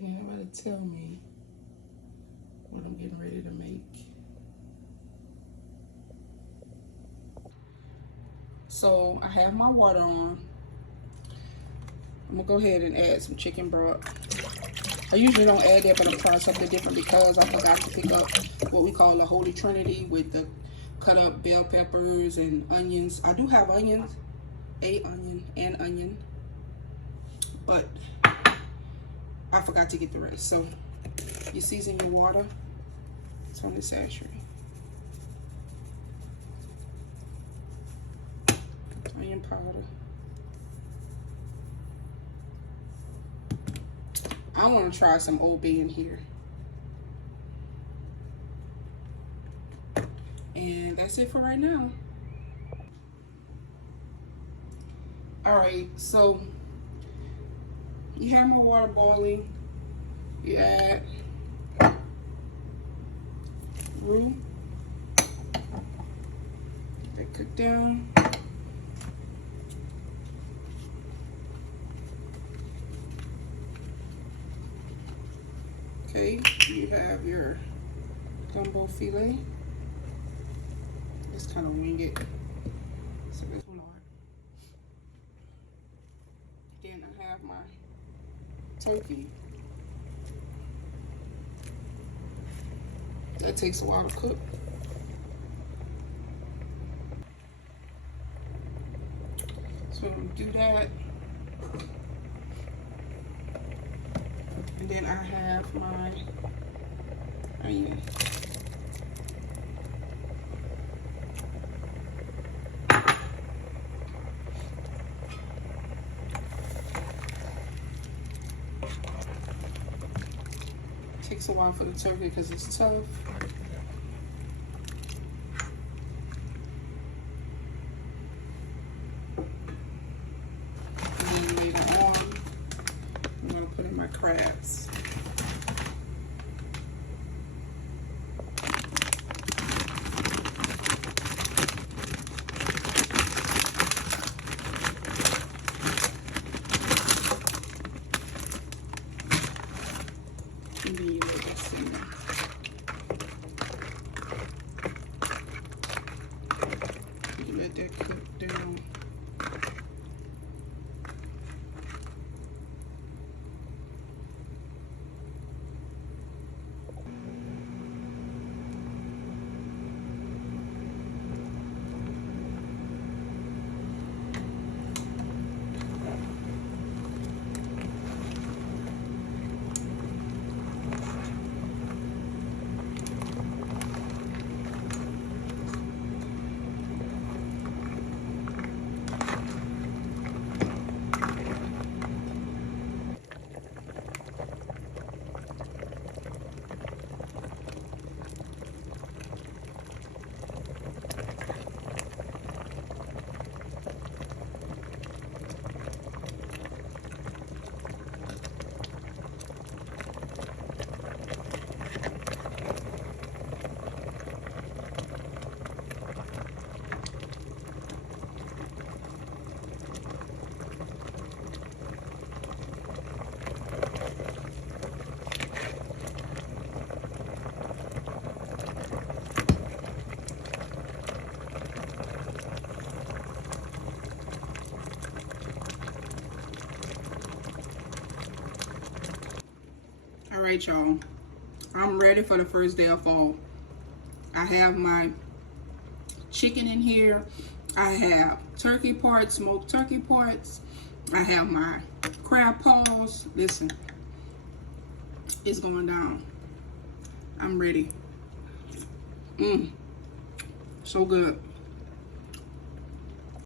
Can anybody tell me what I'm getting ready to make? So I have my water on. I'm gonna go ahead and add some chicken broth. I usually don't add that, but I'm trying something different because I forgot to pick up what we call the Holy Trinity with the cut up bell peppers and onions. I do have onions, an onion, but I forgot to get the rest. So you season your water, turn it saturate. Onion powder. I want to try some Old Bay in here. And that's it for right now. All right, so you have my water boiling. You add roux. Let cook down. Okay, you have your gumbo filet. Let's kind of wing it. So let's Lord. Then I have my turkey. That takes a while to cook. So I'm gonna do that. And then I have my onion. Takes a while for the turkey because it's tough. And then later on, I'm gonna put in my crabs. And then you let that simmer. You let that cook down. All right, y'all. I'm ready for the first day of fall. I have my chicken in here. I have turkey parts, smoked turkey parts. I have my crab paws. Listen, it's going down. I'm ready. So good.